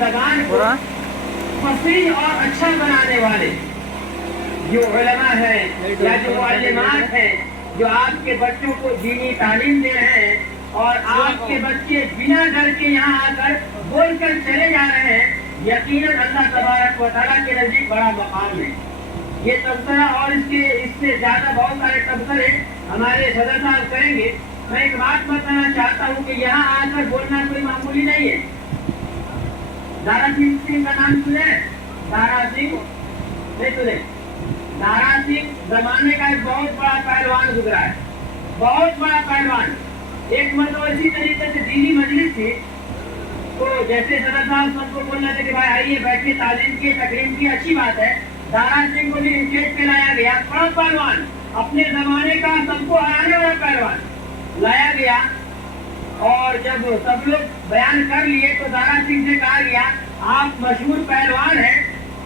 زبان کو فصیح اور اچھا بنانے والے جو علماء ہیں یا جو معلمات ہیں جو آپ کے بچوں کو دینی تعلیم دے رہے ہیں اور آپ کے بچے بنا ڈر کے یہاں آ کر بول کر چلے جا رہے ہیں، یقیناً اللہ تبارک و تعالیٰ کے نزدیک بڑا مقام ہے۔ یہ تبصرہ اور اس سے زیادہ بہت سارے تبصرے ہمارے صدر صاحب کریں گے۔ میں ایک بات بتانا چاہتا ہوں کہ یہاں آ کر بولنا کوئی معمولی نہیں ہے۔ دارا سنگھ کا نام سنے؟ دارا سنگھ نہیں سنے؟ دارا سنگھ زمانے کا ایک بہت بڑا پہلوان گزرا ہے، بہت بڑا پہلوان۔ ایک مرتبہ اسی طریقے سے دینی مجلس تھی، تو جیسے صدر صاحب سب کو بولنا تھا کہ بھائی آئیے بیٹھیے، تعلیم کی تقریم کی، اچھی بات ہے۔ دارا سنگھ کو بھی اسٹیج پہ لایا گیا، بڑا پہلوان، اپنے زمانے کا سب کو ہرانے والا پہلوان لایا گیا، اور جب سب لوگ بیان کر لیے تو دارا سنگھ سے کہا گیا آپ مشہور پہلوان ہیں،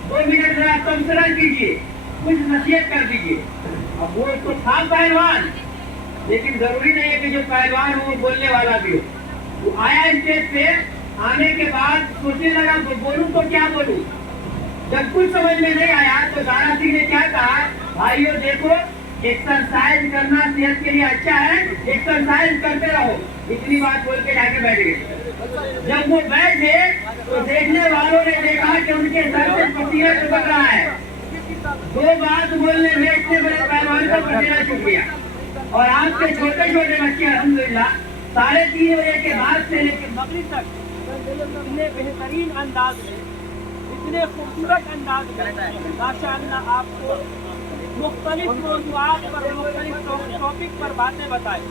2 منٹ ذرا تبصرہ کیجیے، کچھ نصیحت کر دیجیے۔ اب وہ تو تھا پہلوان، لیکن ضروری نہیں ہے کہ جو پہلوان ہو وہ بولنے والا بھی ہو۔ وہ آیا اسٹیج پہ، آنے کے بعد سوچنے لگا تو بولوں تو کیا بولوں۔ جب کچھ سمجھ میں نہیں آیا تو دارا سنگھ نے کیا کہا، بھائیو دیکھو ایکسرسائز کرنا صحت کے لیے اچھا ہے، ایکسرسائز کرتے رہو، اتنی بات بول کے جا کے بیٹھ گئے۔ جب وہ بیٹھے تو دیکھنے والوں نے دیکھا کہ ان کے سر سے پسینہ ٹپک رہا ہے۔ 2 بات بولنے میں اتنے بڑے پہلوان کا پسینہ چھوٹ گیا، اور آپ کے چھوٹے چھوٹے بچے الحمدللہ 3:30 بجے کے بعد سے لے کے مغرب تک اتنے بہترین انداز میں، اتنے خوبصورت انداز میں ماشاءاللہ آپ کو مختلف موضوعات پر، مختلف ٹاپک پر باتیں بتائیں۔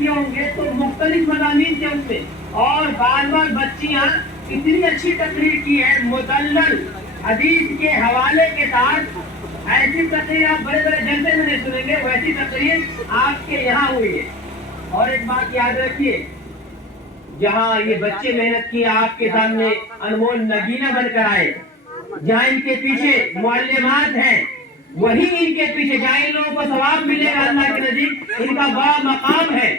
ہوں گے تو مختلف مضامین کے ان میں، اور بار بار بچیاں اتنی اچھی تقریر کی ہے، مدلل حدیث کے حوالے کے ساتھ۔ ایسی تقریر آپ بڑے بڑے جلسے میں نہیں سنیں گے، ویسی تقریر آپ کے یہاں ہوئی ہے۔ اور ایک بات یاد رکھیے، جہاں یہ بچے محنت کی آپ کے سامنے انمول نگینہ بن کر آئے، جہاں ان کے پیچھے معلمات ہیں، وہی ان کے پیچھے جہاں ان لوگوں کو ثواب ملے گا اللہ کے نزدیک، ان کا بڑا مقام ہے،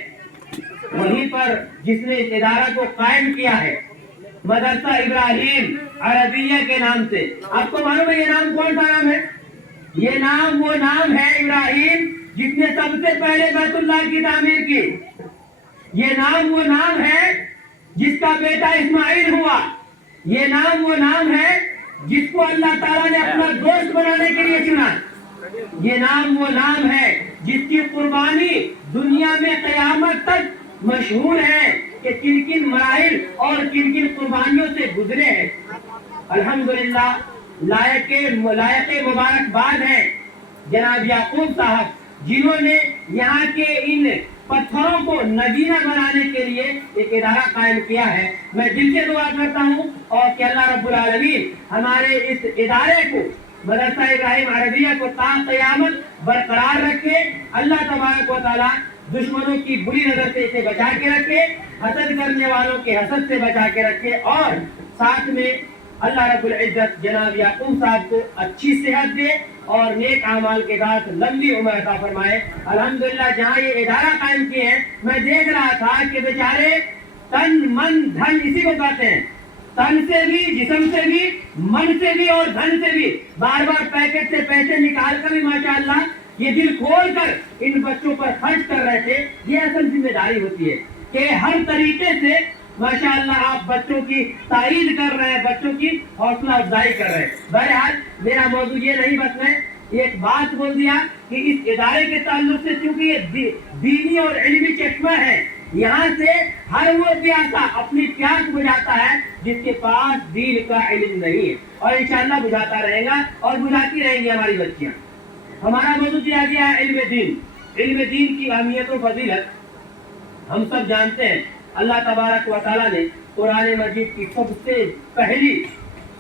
وہیں پر جس نے اس ادارہ کو قائم کیا ہے مدرسہ ابراہیم عربیہ کے نام سے۔ آپ کو معلوم ہے یہ نام کون سا نام ہے؟ یہ نام وہ نام ہے ابراہیم جس نے سب سے پہلے بیت اللہ کی تعمیر کی۔ یہ نام وہ نام ہے جس کا بیٹا اسماعیل ہوا۔ یہ نام وہ نام ہے جس کو اللہ تعالیٰ نے اپنا دوست بنانے کے لیے چنا۔ یہ نام وہ نام ہے جس کی قربانی دنیا میں قیامت تک مشہور ہے کہ کن کن مراحل اور کن کن قربانیوں سے گزرے ہیں۔ الحمدللہ لائق مبارکباد ہے جناب یعقوب صاحب، جنہوں نے یہاں کے ان پتھروں کو نگینہ بنانے کے لیے ایک ادارہ قائم کیا ہے۔ میں دل سے دعا کرتا ہوں اور کہ اللہ رب العالمین ہمارے اس ادارے کو، مدرسہ ابراہیم عربیہ کو تا قیامت برقرار رکھے۔ اللہ تبارک و تعالیٰ دشمنوں کی بری نظر سے اسے بچا کے رکھے، حسد کرنے والوں کے حسد سے بچا کے رکھے، اور ساتھ میں اللہ رب العزت جناب یعقوب صاحب کو اچھی صحت دے اور نیک اعمال کے ساتھ لمبی عمر عطا فرمائے۔ الحمدللہ جہاں یہ ادارہ قائم کیے ہیں، میں دیکھ رہا تھا کہ بیچارے تن من دھن اسی کو کہتے ہیں، تن سے بھی، جسم سے بھی، من سے بھی اور دھن سے بھی، بار بار پیکٹ سے پیسے نکال کر بھی ماشاءاللہ یہ دل کھول کر ان بچوں پر خرچ کر رہے تھے۔ یہ اصل ذمہ داری ہوتی ہے کہ ہر طریقے سے ماشاءاللہ آپ بچوں کی تائید کر رہے ہیں، بچوں کی حوصلہ افزائی کر رہے ہیں۔ بہرحال میرا موضوع یہ نہیں، بس میں ایک بات بول دیا کہ اس ادارے کے تعلق سے چونکہ یہ دینی اور علمی چشمہ ہے، یہاں سے ہر وہ پیاسا اپنی پیاس بجھاتا ہے جس کے پاس دین کا علم نہیں ہے، اور انشاءاللہ بجھاتا رہے گا اور بجھاتی رہیں گی ہماری بچیاں۔ ہمارا موضوع دیا گیا ہے علم دین۔ علم دین کی اہمیت و فضیلت ہم سب جانتے ہیں۔ اللہ تبارک و تعالیٰ نے قرآن مجید کی سب سے پہلی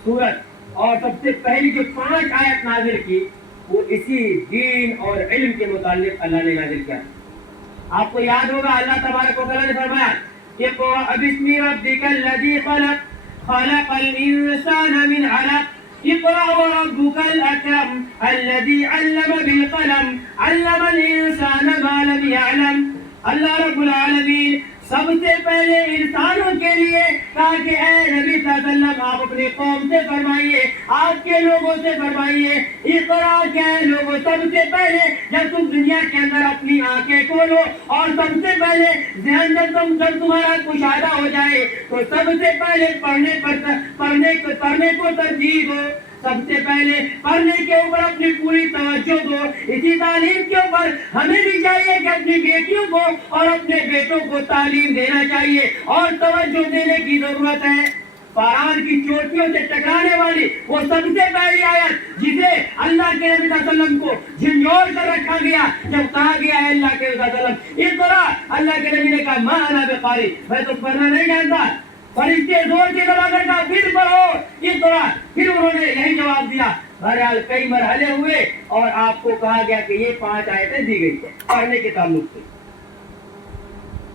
سورت اور سب سے پہلی جو 5 آیت نازل کی، وہ اسی دین اور علم کے متعلق اللہ نے نازل کیا۔ آپ کو یاد ہوگا اللہ تبارک و تعالیٰ نے فرمایا اقرأ باسم ربک الذی خلق خلق الانسان من علق اقرأ وربك الأكرم الذي علم بالقلم علم الإنسان ما لم يعلم اللہ رب العالمین سب سے پہلے انسانوں کے لیے کہا کہ اے نبی صلی اللہ علیہ وسلم آپ اپنی قوم سے فرمائیے، آپ کے لوگوں سے فرمائیے، اقرا کیا ہے لوگوں، سب سے پہلے جب تم دنیا کے اندر اپنی آنکھیں کھولو اور سب سے پہلے ذہن جب تمہارا کشادہ ہو جائے تو سب سے پہلے پڑھنے کو ترجیح دو، سب سے پہلے پڑھنے کے اوپر اپنی پوری توجہ دو۔ اسی تعلیم کے اوپر ہمیں بھی چاہیے کہ اپنی بیٹیوں کو اور اپنے بیٹوں کو تعلیم دینا چاہیے اور توجہ دینے کی ضرورت ہے۔ قرآن کی چوٹیوں سے ٹکرانے والی وہ سب سے پہلی آیت جسے اللہ کے نبی صلی اللہ علیہ وسلم کو جھنجھوڑ کر رکھا گیا، جب کہا گیا ہے اللہ کے نبی صلی اللہ علیہ وسلم اقرا، اللہ کے نبی نے کہا ما انا بقاری، میں تو پڑھنا نہیں جانتا، فرشتے زور سے دبا کر کہا پھر پڑھو اقرا، پھر انہوں نے یہی جواب دیا۔ بہرحال کئی مرحلے ہوئے اور آپ کو کہا گیا کہ یہ 5 آیتیں دی گئی ہیں پڑھنے کے تعلق سے۔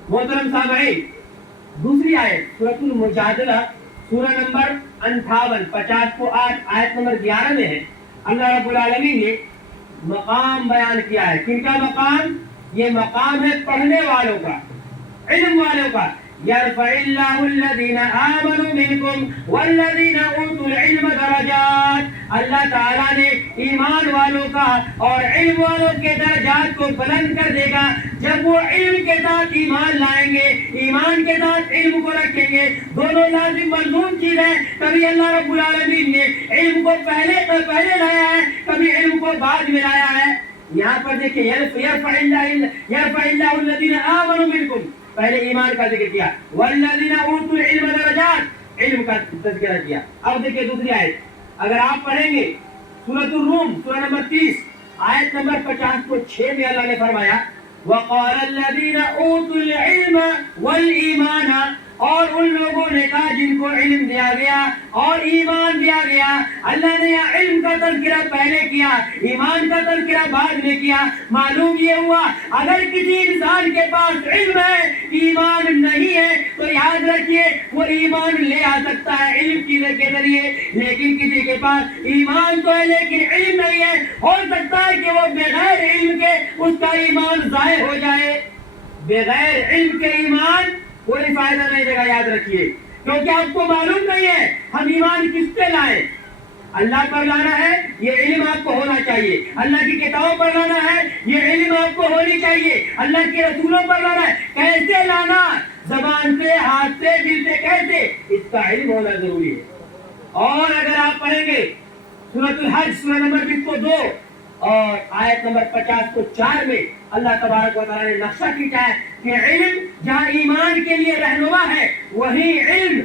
محترم سامعین، دوسری آیت سورۃ المجادلہ سورہ نمبر 58 50 کو 8 آیت نمبر 11 میں ہے۔ اللہ رب العالمین نے مقام بیان کیا ہے، کن کا مقام؟ یہ مقام ہے پڑھنے والوں کا، علم والوں کا۔ يرفع الله الذين آمنوا منكم والذين اوتوا العلم درجات، اللہ تعالیٰ نے ایمان والوں کا اور علم والوں کے درجات کو بلند کر دے گا جب وہ علم کے ساتھ ایمان لائیں گے، ایمان کے ساتھ علم کو رکھیں گے۔ دونوں لازم ملزوم چیز ہے، کبھی اللہ رب العالمین نے علم کو پہلے لایا ہے، کبھی علم کو بعد میں لایا ہے۔ یہاں پر دیکھیں يرفع الله الذين آمنوا منكم، پہلے ایمان کا ذکر کیا، والذین اوتوا العلم درجات، علم کا تذکرہ کیا۔ اب دیکھیں دوسری آیت، اگر آپ پڑھیں گے سورۃ الروم سورہ نمبر 30 آیت نمبر 50 کو 6 میں اللہ نے فرمایا وقال الذین اوتوا العلم والایمان، اور ان لوگوں نے کہا جن کو علم دیا گیا اور ایمان دیا گیا۔ اللہ نے یہاں علم کا تذکرہ پہلے کیا، ایمان کا تذکرہ بعد میں کیا۔ معلوم یہ ہوا اگر کسی انسان کے پاس علم ہے ایمان نہیں ہے تو یاد رکھیے وہ ایمان لے آ سکتا ہے علم کے ذریعے، لیکن کسی کے پاس ایمان تو ہے لیکن علم نہیں ہے، ہو سکتا ہے کہ وہ بغیر علم کے اس کا ایمان ضائع ہو جائے۔ بغیر علم کے ایمان کوئی فائدہ نہیں دے گا، یاد رکھیے، کیونکہ آپ کو معلوم نہیں ہے ہم ایمان کس پہ لائیں۔ اللہ پر لانا ہے یہ علم آپ کو ہونا چاہیے، اللہ کی کتابوں پر لانا ہے یہ علم آپ کو ہونی چاہیے، اللہ کے رسولوں پر لانا ہے کیسے لانا، زبان سے، ہاتھ سے، دل سے کیسے، اس کا علم ہونا ضروری ہے۔ اور اگر آپ پڑھیں گے سورۃ الحج سورہ نمبر 20 کو 2 اور آیت نمبر 50 کو 4 میں اللہ تبارک و تعالیٰ نے نقشہ کھینچا ہے کہ علم جہاں ایمان کے لیے رہنما ہے وہی علم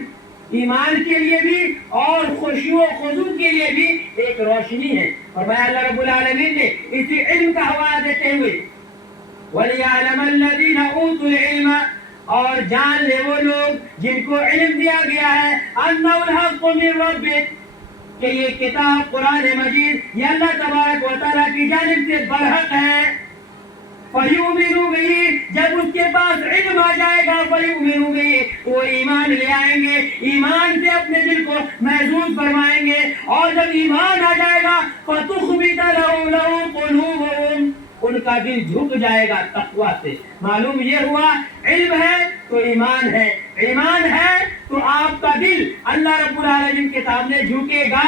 ایمان کے لیے بھی اور خشوع و خضوع کے لیے بھی ایک روشنی ہے۔ فرمایا اللہ رب العالمین نے اسی علم کا حوالہ دیتے ہوئے وَلِيَعْلَمَ الَّذِينَ أُوتُوا الْعِلْمَ، اور جان لے وہ لوگ جن کو علم دیا گیا ہے أَنَّهُ الْحَقُّ مِنْ رَبِّكَ، کہ یہ کتاب قرآن مجید یہ اللہ تبارک و تعالیٰ کی جانب سے برحق ہے۔ فَيُؤْمِنُوا بِهِ، جب اس کے پاس علم آ جائے گا فَيُؤْمِنُوا بِهِ تو وہ ایمان لے آئیں گے، ایمان سے اپنے دل کو محظوظ فرمائیں گے، اور جب ایمان آ جائے گا فَتُخْبِتَ لَهُ قُلُوبُهُمْ، ان کا دل جھک جائے گا تقویٰ سے۔ معلوم یہ ہوا علم ہے تو ایمان ہے، ایمان ہے تو آپ کا دل اللہ رب العالمین کے سامنے جھکے گا۔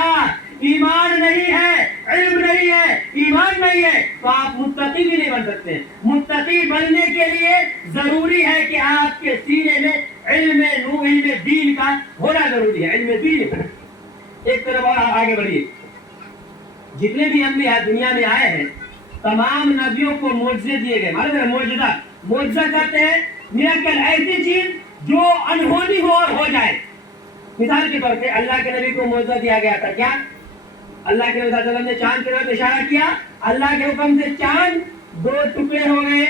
ایمان نہیں ہے، علم نہیں ہے، ایمان نہیں ہے تو آپ متقی بھی نہیں بن سکتے۔ متقی بننے کے لیے ضروری ہے کہ آپ کے سینے میں علم دین کا ہونا ضروری ہے، علم دین۔ ایک طرف اور آگے بڑھیے، جتنے بھی انبیاء دنیا میں آئے ہیں تمام نبیوں کو معجزے دیے گئے۔ معجزہ کہتے ہیں میراکل، ایسی چیز جو انہونی ہو اور ہو جائے۔ مثال کے طور پہ اللہ کے نبی کو معجزہ دیا گیا تھا، کیا؟ اللہ کے نبی صلی اللہ علیہ وسلم نے چاند کی طرف اشارہ کیا، اللہ کے حکم سے چاند 2 ٹکڑے ہو گئے۔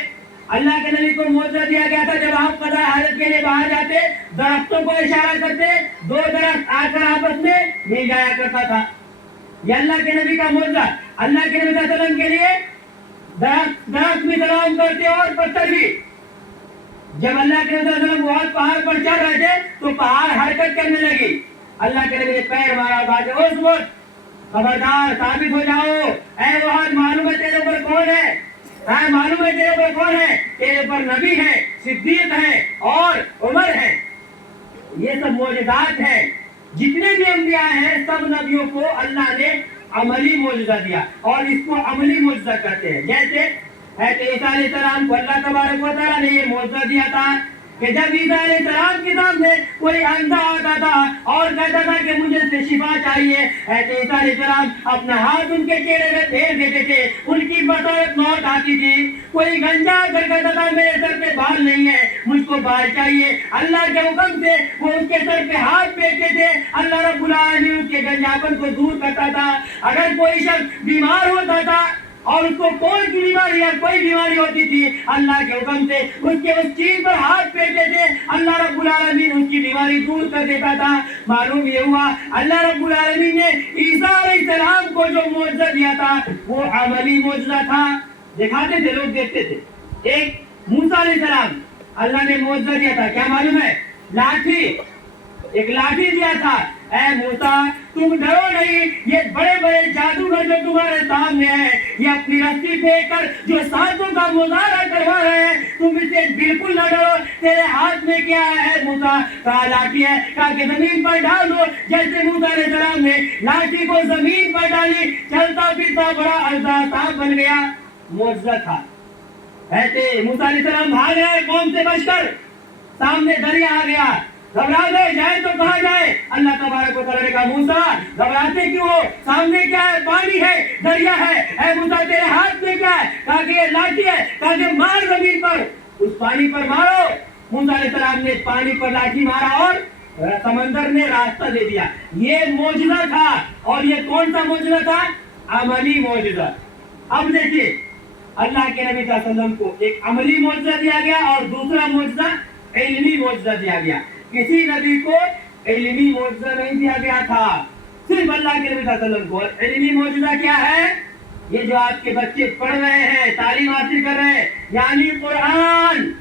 اللہ کے نبی کو معجزہ دیا گیا تھا جب آپ قضاء حاجت کے لیے باہر جاتے درختوں کو اشارہ کرتے 2 درخت آ کر آپس میں مل جایا کرتا تھا۔ یہ اللہ کے نبی کا معجزہ، اللہ کے نبی صلی اللہ علیہ وسلم کے لیے درخت میں سلام کرتے اور پتھر بھی۔ جب اللہ کے نبی صلی اللہ علیہ وسلم بہت پہاڑ پر چڑھ رہے تھے تو پہاڑ حرکت کرنے لگی، اللہ کے نبی نے پیر مارا، بات اس وقت خبردار ثابت ہو جاؤ، اے وہاں معلوم ہے تیرے اوپر کون ہے۔ ہاں معلوم ہے تیرے پر کون ہے؟ تیرے پر نبی ہے، صدیق ہے اور عمر ہے. یہ سب معجزات ہیں. جتنے بھی انبیاء ہیں سب نبیوں کو اللہ نے عملی معجزہ دیا اور اس کو عملی معجزہ کہتے ہیں. جیسے عیسیٰ علیہ السلام کو اللہ تبارک و تعالیٰ نے یہ معجزہ دیا تھا کہ جب عیسیٰ علیہ السلام کے سامنے کوئی اندھا آتا تھا اور کہتا تھا کہ مجھے سے شفا چاہیے، عیسیٰ علیہ السلام اپنا ہاتھ ان کے چہرے میں پھیر دیتے تھے، ان کی بدولت موت آتی تھی. کوئی گنجا کر کہتا تھا میرے سر پہ بال نہیں ہے، مجھ کو بال چاہیے، اللہ کے حکم سے وہ ان کے سر پہ ہاتھ پھیرتے تھے، اللہ رب العالمین اس کے گنجاپن کو دور کرتا تھا. اگر کوئی شخص بیمار ہوتا تھا اور اس کو کون کی بیماری یا کوئی بیماری ہوتی تھی، اللہ کے حکم سے اس کے اس چیز پر ہاتھ پھیرتے تھے، اللہ رب العالمین اس کی بیماری دور کر دیتا تھا. معلوم یہ ہوا اللہ رب العالمین نے عیسیٰ علیہ السلام کو جو معجزہ دیا تھا وہ عملی معجزہ تھا. دکھاتے تھے، لوگ دیکھتے تھے. ایک موسیٰ علیہ السلام اللہ نے معجزہ دیا تھا، کیا معلوم ہے؟ لاٹھی، ایک لاٹھی دیا تھا. اے موسیٰ تم ڈرو نہیں، یہ بڑے بڑے جادوگر جو تمہارے سامنے ہیں یہ اپنی رسی پھینک کر جو سازوں کا مظاہرہ کروا رہے ہیں تم اسے بالکل نہ ڈرو. تیرے ہاتھ میں کیا ہے موسیٰ؟ کہا لاٹھی ہے. کہا کہ زمین پر ڈال دو. جیسے موسیٰ علیہ السلام نے لاٹھی کو زمین پر ڈالی، چلتا پھرتا بڑا اژدہا سانپ بن گیا. معجزہ تھا. ایسے موسیٰ علیہ السلام بھاگ رہے قوم سے بچ کر، سامنے دریا آ گیا. گھبرا گئے، جائے تو کہاں جائے؟ اللہ تبارک و تعالیٰ نے کہا موسیٰ گھبراتے کیوں ہو؟ سامنے کیا ہے؟ پانی ہے، دریا ہے. اے موسیٰ تیرے ہاتھ میں کیا ہے؟ کہا کہ یہ لاٹھی ہے. کہا کہ مار زمین پر، اس پانی پر مارو. موسیٰ علیہ السلام نے پانی پر لاٹھی مارا اور سمندر نے راستہ دے دیا. یہ معجزہ تھا. اور یہ کون سا معجزہ تھا؟ عملی معجزہ. اب دیکھیے اللہ کے نبی صلی اللہ علیہ وسلم کو ایک عملی معجزہ دیا گیا اور دوسرا معجزہ علمی معجزہ دیا گیا. کسی نبی کو علمی معجزہ نہیں دیا گیا تھا، صرف اللہ کے نبی صلی اللہ علیہ وسلم کو. علمی معجزہ کیا ہے؟ یہ جو آپ کے بچے پڑھ رہے ہیں، تعلیم حاصل کر رہے ہیں، یعنی قرآن.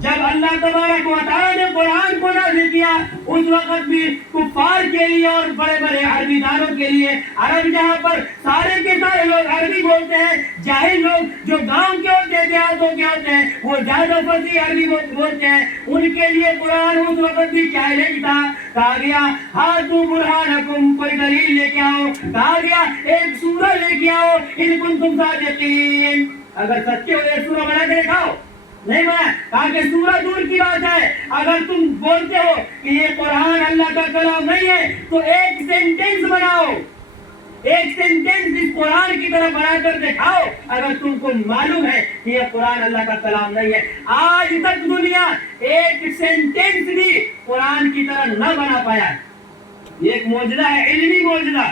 جب اللہ تبارک و تعالیٰ نے قرآن کو نازل کیا اس وقت بھی کفار کے لیے اور بڑے بڑے عربی دانوں کے لیے، عرب جہاں پر سارے کے سارے لوگ عربی بولتے ہیں، جاہل لوگ جو گاؤں کے ہوتے ہیں، دیہاتوں کے ہوتے ہیں، وہ زیادہ فصیح عربی بولتے ہیں، ان کے لیے قرآن اس وقت بھی چیلنج تھا. کہا گیا ہاتھو برہانکم، کوئی دلیل لے کے آؤ. کہا گیا ایک سورہ لے کے آؤ ان کنتم صادقین، اگر سچے ہو ایک سورہ بنا کے دکھاؤ. نہیں بنا. کہا کہ سورہ دور کی بات ہے، اگر تم بولتے ہو کہ یہ قرآن اللہ کا کلام نہیں ہے تو ایک سینٹینس بناؤ، ایک سینٹینس اس قرآن کی طرح بنا کر دکھاؤ اگر تم کو معلوم ہے کہ یہ قرآن اللہ کا کلام نہیں ہے. آج تک دنیا ایک سینٹینس بھی قرآن کی طرح نہ بنا پایا. یہ ایک معجزہ ہے، علمی معجزہ.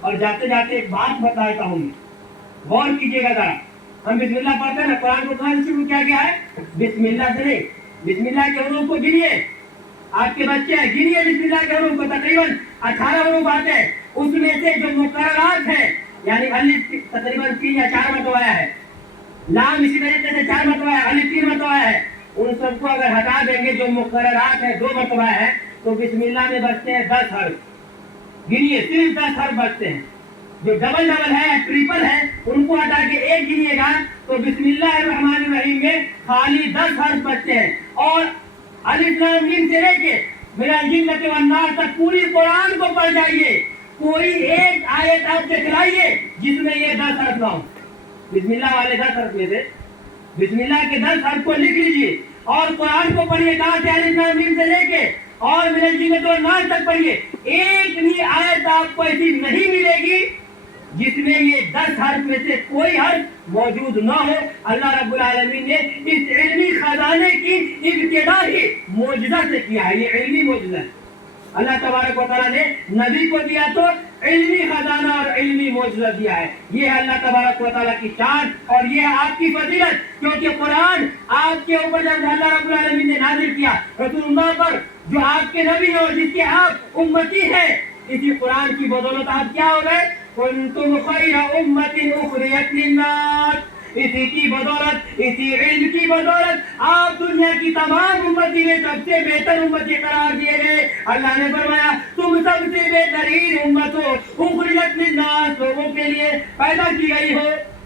اور جاتے جاتے ایک بات بتاتا ہوں، غور کیجیے گا ذرا. ہم بسم اللہ پڑھتے ہیں نا، قرآن کو کہاں شروع کیا گیا ہے؟ بسم اللہ سے نہیں. بسم اللہ کے حروف کو گنیے. آپ کے بچے ہیں، گنیے بسم اللہ کے حروف کو. تقریباً 18 حروف آتے ہیں. اس میں سے جو مقررات ہیں، یعنی الف تقریباً 3 یا 4 مرتبہ آیا ہے، لام اسی طریقے سے 4 مرتبہ آیا ہے، الف 3 مرتبہ آیا ہے. ان سب کو اگر ہٹا دیں گے جو مقررات ہیں 2 مرتبہ ہے تو بسم اللہ میں بچتے ہیں 10 حرف. گنیے صرف 10 حرف بچتے ہیں. جو ڈبل ڈبل ہے، ٹریپل ہے، ان کو ہٹا کے ایک گنیے گا تو بسم اللہ الرحمن الرحیم میں خالی 10 حرف بچتے ہیں. اور الف لام میم سے لے کے من الجنۃ والناس تک پوری قرآن کو پڑھ جائیے، کوئی ایک آیت آپ دکھلائیے جس میں یہ 10 حرف نہ ہو. بسم اللہ والے 10 حرف میں سے بسم اللہ کے 10 حرف کو لکھ لیجیے اور قرآن کو پڑھیے. کہاں سے؟ الف لام میم سے لے کے اور من الجنۃ والناس تک پڑھیے. ایک بھی آیت آپ کو ایسی نہیں ملے گی جس میں یہ 10 حرف میں سے کوئی حرف موجود نہ ہو. اللہ رب العالمین نے اس علمی خزانے کی ابتدا ہی معجزہ سے کیا ہے. یہ علمی معجزہ ہے. اللہ تبارک و تعالیٰ نے نبی کو دیا تو علمی خزانہ اور علمی معجزہ دیا ہے. یہ ہے اللہ تبارک و تعالیٰ کی شان اور یہ ہے آپ کی فضیلت. کیونکہ قرآن آپ کے اوپر جب اللہ رب العالمین نے نازل کیا رسول اللہ پر جو آپ کے نبی اور جس کے آپ امتی ہیں، اسی قرآن کی بدولت آپ کیا ہو گئے؟ کنتم خیر امت اخرجت للناس. اسی کی بدولت، اسی علم کی بدولت آپ دنیا کی تمام امتی میں سب سے بہتر امتی قرار دیے گئے. اللہ نے فرمایا تم سب سے بہترین امت ہو، اخرجت للناس، لوگوں کے لیے پیدا کی گئی ہو.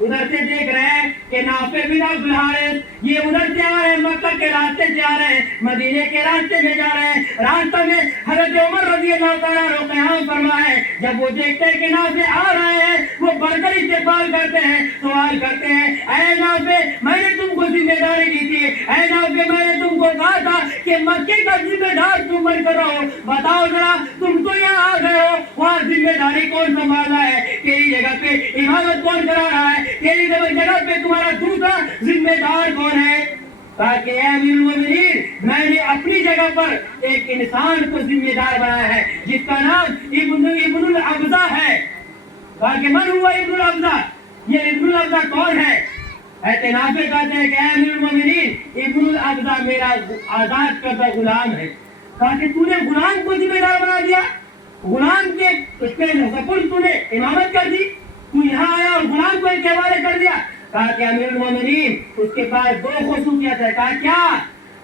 ادھر سے دیکھ رہے ہیں کہ نافع بن عبد الحارث یہ ادھر سے آ رہے ہیں، مکہ کے راستے سے آ رہے ہیں، مدینے کے راستے میں جا رہے ہیں، راستہ میں حضرت عمر رضی اللہ تعالیٰ عنہ قیام فرمائے، جب وہ دیکھتے ہیں کہ نافع آ رہے ہیں وہ بڑھ کر استقبال کرتے ہیں، سوال کرتے ہیں، اے نافع میں نے تم کو ذمہ داری دی تھی، اے نافع میں نے تم کو کہا تھا کہ مکے کا ذمہ دار تم بن کر رہو، بتاؤ ذرا تم تو یہاں آ گئے ہو، وہاں ذمہ داری کون سنبھالنا ہے، تیری جگہ پہ امامت کون کرا رہا ہے، تیری جگہ پہ تمہارا دوسرا ذمہ دار کون ہے؟ تاکہ اے امیر المومنین میں نے اپنی جگہ پر ایک انسان کو ذمہ دار بنایا ہے جس کا نام ابن الابزہ ہے۔ تاکہ من ہوا ابن الابزہ، یہ ابن الابزہ کون ہے؟ ایسے نافع کہتے ہیں کہ اے امیر المومنین ابن الابزہ میرا آزاد کردہ غلام ہے۔ تاکہ تو نے غلام کو ذمہ دار بنا دیا، غلام کے اس پہ سپرد تو نے امامت کر دی، تو یہاں آیا اور غلام کو ایک حوالے کر دیا۔ کہا کہ امیر المومنین اس کے پاس دو خصوصیت ہے۔ کہا کیا؟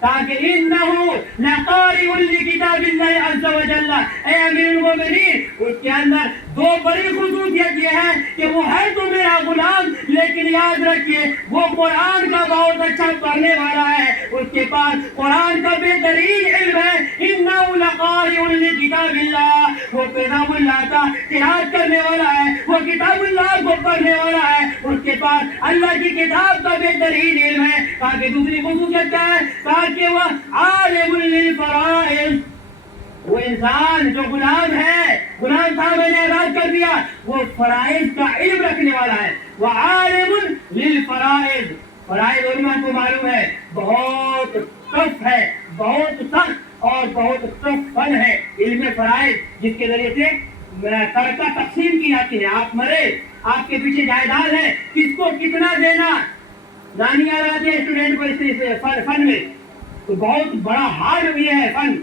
تاکہ انہو لقارئ لکتاب اللہ عز و جل، اے امیر المومنین اس کے اندر دو بڑی خصوصیت یہ ہے کہ وہ ہے تو میرا غلام، لیکن یاد رکھیے وہ قرآن کا بہت اچھا پڑھنے والا ہے، اس کے پاس قرآن کا بہترین علم ہے۔ انہو لقارئ لکتاب اللہ، وہ کتاب اللہ کا قرأت کرنے والا ہے، وہ کتاب اللہ کو پڑھنے والا ہے، اس کے پاس اللہ کی کتاب کا بہترین علم ہے۔ تاکہ دوسری خصوصیت کیا ہے؟ تاکہ وہ عالم للفرائض، وہ انسان جو غلام ہے، غلام تھا میں نے آزاد کر دیا، وہ فرائض کا علم رکھنے والا ہے۔ وہ عالم للفرائض، فرائض علماء کو معلوم ہے بہت ٹف ہے، بہت سخت اور بہت ٹف فن ہے علم فرائض، جس کے ذریعے سے ترکہ تقسیم کی جاتی ہے۔ آپ مرے، آپ کے پیچھے جائیداد ہے، کس کو کتنا دینا، نانی آ رہا ہے اسٹوڈنٹ کو اس فن میں، تو بہت بڑا ہارڈ بھی ہے فن۔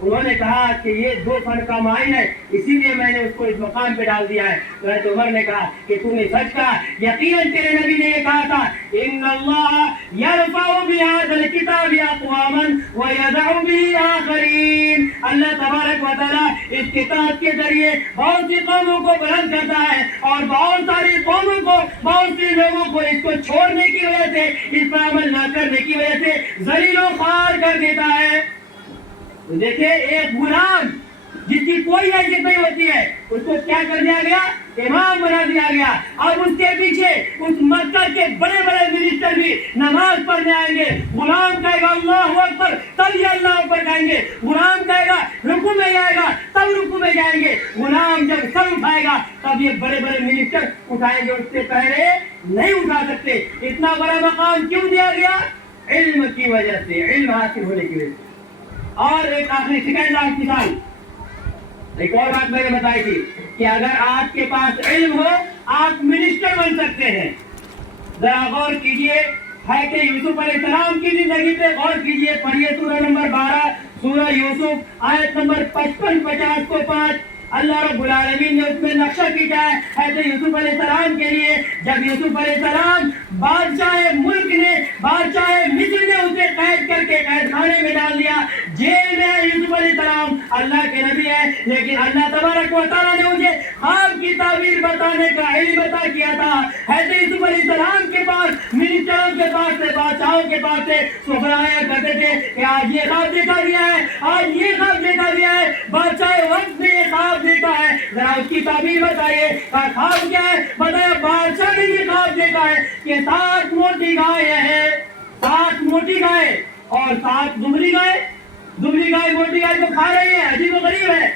انہوں نے کہا کہ یہ دو فن کا معین ہے، اسی لیے میں نے اس کو اس مقام پہ ڈال دیا ہے۔ حضرت عمر نے کہا کہ تو نے سچ کہا، یقیناً تیرے نبی نے یہ کہا تھا ان اللہ یرفع بہذا الکتاب اقواما ویضع به آخرین، اللہ تبارک و تعالیٰ اس کتاب کے ذریعے بہت سی قوموں کو بلند کرتا ہے اور بہت ساری قوموں کو، بہت سی لوگوں کو اس کو چھوڑنے کی وجہ سے، اس پر عمل نہ کرنے کی وجہ سے ذلیل و خوار کر دیتا ہے۔ دیکھیں ایک غلام جس کی کوئی حیثیت نہیں ہوتی ہے، اس کو کیا کر دیا گیا؟ امام بنا دیا گیا۔ اب اس کے پیچھے اس مکہ کے بڑے بڑے منسٹر بھی نماز پڑھنے آئیں گے، غلام کہے گا اللہ اکبر تب یہ اللہ اکبر کہیں گے، غلام کہے گا رکوع میں جائے گا تب رکوع میں جائیں گے، غلام جب سر اٹھائے گا تب یہ بڑے بڑے منسٹر اٹھائیں گے، اس سے پہلے نہیں اٹھا سکتے۔ اتنا بڑا مقام کیوں دیا گیا؟ علم کی وجہ سے، علم حاصل ہونے کی وجہ سے۔ اور ایک آخری سیکنڈ لاسٹ مثال، ایک اور بات میں نے بتائی تھی کہ اگر آپ کے پاس علم ہو آپ منسٹر بن سکتے ہیں۔ ذرا غور کیجئے، ہے کہ یوسف علیہ السلام کی زندگی پہ غور کیجئے، پڑھیے سورہ نمبر 12 سورہ یوسف آیت نمبر 55 50 کو 5۔ اللہ رب العالمین نے اس میں نقشہ کھینچا ہے حضرت یوسف علیہ السلام کے لیے۔ جب یوسف علیہ السلام بادشاہ ملک نے، بادشاہ مصر نے اسے قید کر کے قید خانے میں ڈال دیا، جیل میں ہے یوسف علیہ السلام، اللہ کے نبی ہے، لیکن اللہ تبارک و تعالیٰ نے مجھے خواب کی تعبیر بتانے کا علم عطا کیا تھا۔ حضرت یوسف علیہ السلام کے پاس، منسٹروں کے پاس سے، بادشاہوں کے پاس سے سخرایا کرتے تھے کہ آج یہ خواب دیکھا گیا ہے، آج یہ خواب دیکھا گیا ہے، بادشاہ وقت نے یہ خواب دیکھا ہے، ذرا اس کی تعبیر بتائیے۔ خواب کیا ہے؟ بتایا بادشاہ نے یہ خواب دیکھا ہے کہ 7 موٹی گائے ہیں، 7 موٹی گائے اور 7 دبلی گائے، دبلی گائے موٹی گائے کو کھا رہی ہے، عجیب و غریب ہے۔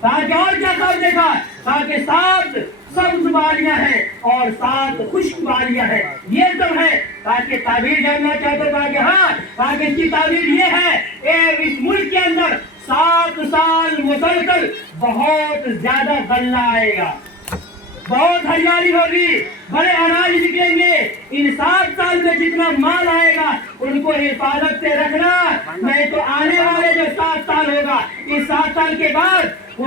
تاکہ اور کیا خواب دیکھا؟ تاکہ 7 سبز بالیاں ہیں اور 7 خشک بالیاں ہیں، یہ سب ہے۔ تاکہ تعبیر جاننا چاہتے ہو کہ ہاں، تاکہ اس کی تعبیر یہ ہے اس ملک کے اندر 7 سال مسلسل بہت زیادہ غلہ آئے گا، بہت ہریالی ہوگی، بڑے اناج نکلیں گے، ان 7 سال میں جتنا مال آئے گا ان کو حفاظت سے رکھنا، نہیں تو آنے والے جو 7 سال ہوگا، اس 7 سال کے بعد وہ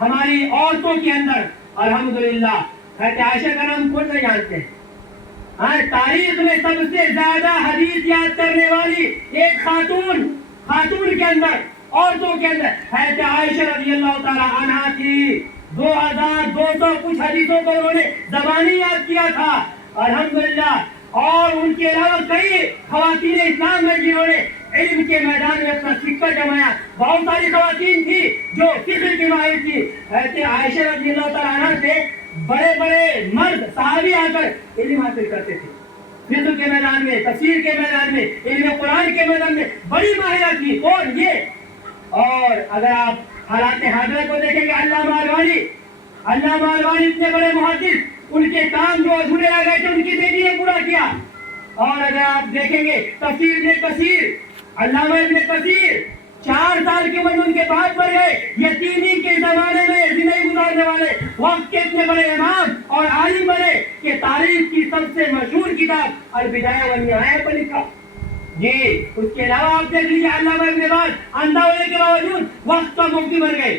ہماری عورتوں کے اندر الحمدللہ حضرت عائشہ کا نام کون نہیں جانتے ہیں؟ تاریخ میں سب سے زیادہ حدیث یاد کرنے والی ایک خاتون کے اندر، عورتوں کے اندر حضرت عائشہ رضی اللہ تعالی عنہا کی 2200 کچھ حدیثوں کو انہوں نے زبانی یاد کیا تھا الحمدللہ. اور ان کے علاوہ کئی خواتین اسلام ہیں جنہوں نے علم کے میدان میں اپنا سکہ جمایا. بہت ساری خواتین تھی جو فقہ کی ماہر تھی. حضرت عائشہ رضی اللہ تعالیٰ عنہ سے بڑے بڑے مرد صحابی آ کر علم حاصل کرتے تھے. فقہ کے میدان میں، تفسیر کے میدان میں، علم قرآن کے میدان میں بڑی ماہرہ تھی. کون یہ؟ اور اگر آپ حالات حاضرہ کو دیکھیں گے، علامہ الوانی اتنے بڑے محدث، ان کے کام جو ادھورے رہ گئے تھے ان کی بیٹی نے پورا کیا. اور اگر آپ دیکھیں گے تفسیر ابن کثیر، علامہ ابن کثیر 4 سال کی عمر میں ان کے بعد مر گئے. یتیمی کے زمانے میں زندگی گزارنے والے وقت کے اتنے بڑے امام اور عالم بنے کہ تاریخ کی سب سے مشہور کتاب البدایہ والنہایہ پر لکھا. جی اس کے علاوہ آپ دیکھ لیجیے علامہ ابن باز اندھا ہونے کے باوجود وقت کا مفتی بن گئے.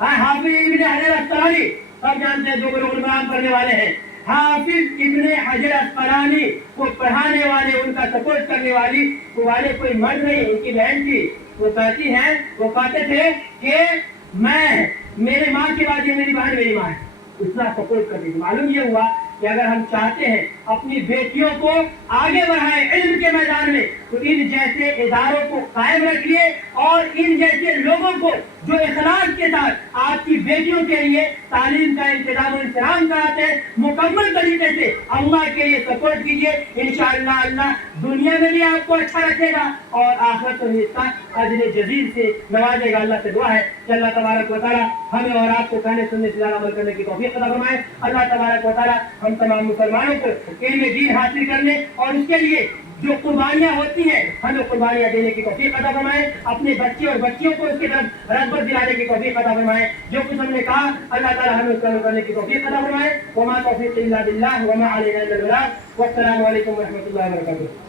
حافظ ابن حجر اسقلانی سب جانتے ہیں جو بلوغ المرام پڑھنے والے ہیں. حافظ ابن حجر اسقلانی کو پڑھانے والے، ان کا سپورٹ کرنے والے کوئی مرد نہیں، ان کی بہن تھی. وہ کہتی ہیں، وہ کہتے تھے کہ میں میرے ماں کے بعد یہ میری بہن میری ماں ہے. اتنا سپورٹ کرتی تھی. معلوم یہ ہوا کہ اگر ہم چاہتے ہیں اپنی بیٹیوں کو آگے بڑھائیں علم کے میدان میں تو ان جیسے اداروں کو قائم رکھیے اور ان جیسے لوگوں کو جو اخلاص کے ساتھ آپ کی بیٹیوں کے لیے تعلیم کا انتظام و انتظام کراتے ہیں مکمل طریقے سے اللہ کے لیے سپورٹ کیجیے. انشاءاللہ اللہ دنیا میں بھی آپ کو اچھا رکھے گا اور آخرت میں اس کا اجر جزیل سے نوازے گا. اللہ سے دعا ہے کہ اللہ تبارک و تعالی ہمیں اور آپ کو کہنے سننے سے زیادہ عمل کرنے کی توفیق عطا فرمائے. اللہ تبارک و تعالی ہم تمام مسلمانوں کو علم دین حاصل کرنے اور اس کے لیے جو قربانیاں ہوتی ہیں ہمیں قربانیاں دینے کی توفیق عطا فرمائے. اپنے بچے اور بچیوں کو اس کی طرف رغبت دلانے کی توفیق عطا فرمائے. جو کچھ ہم نے کہا اللہ تعالی ہمیں اس پر عمل کرنے کی توفیق عطا فرمائے. وما توفیق الا باللہ وما علینا الا البلاغ. والسلام علیکم ورحمۃ اللہ وبرکاتہ.